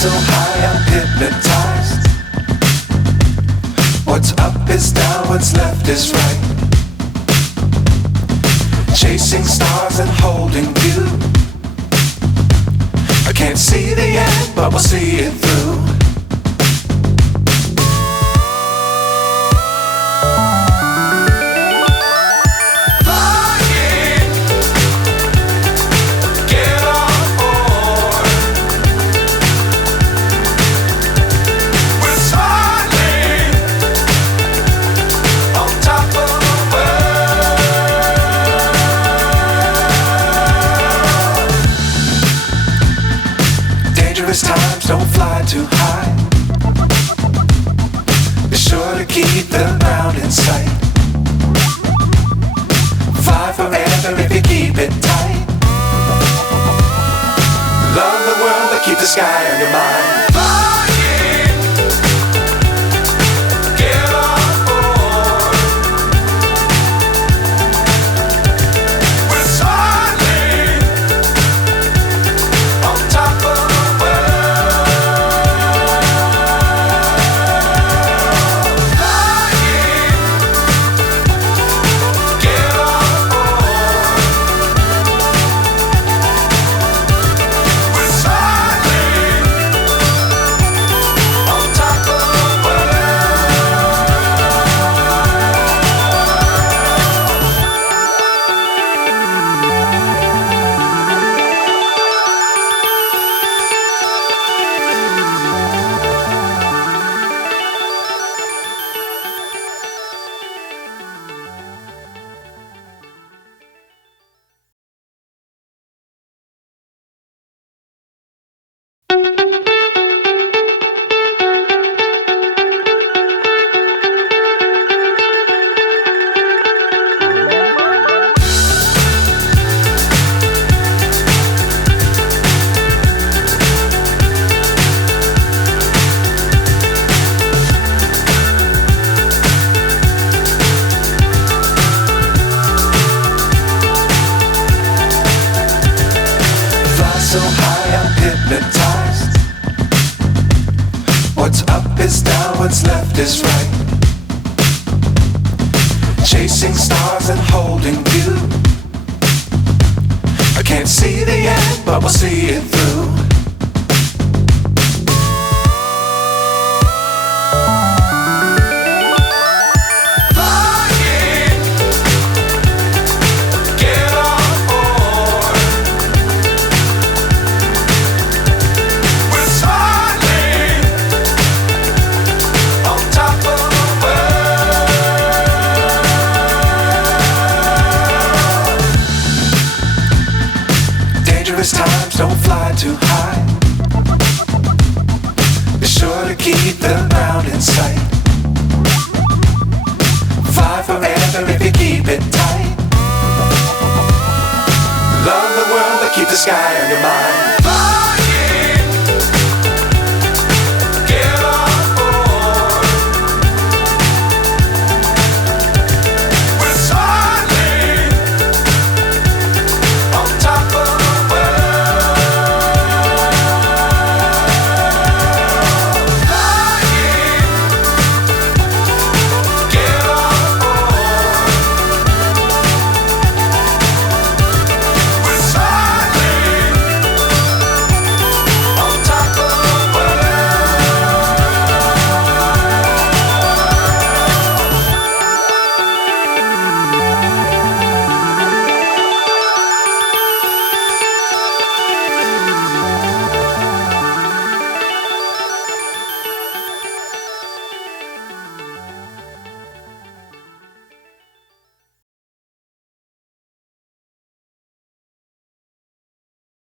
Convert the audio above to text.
So high I'm hypnotized. What's up is down, what's left is right. Chasing stars and holding you. I can't see the end, but we'll see it through. Times don't fly too high. Be sure to keep the ground in sight. Fly forever if you keep it tight. Love the world but keep the sky on your mind. So high I'm hypnotized. What's up is down, what's left is right. Chasing stars and holding you. I can't see the end, but we'll see it through. Times don't fly too high. Be sure to keep the ground in sight. Fly forever if you keep it tight. Love the world but keep the sky on your mind.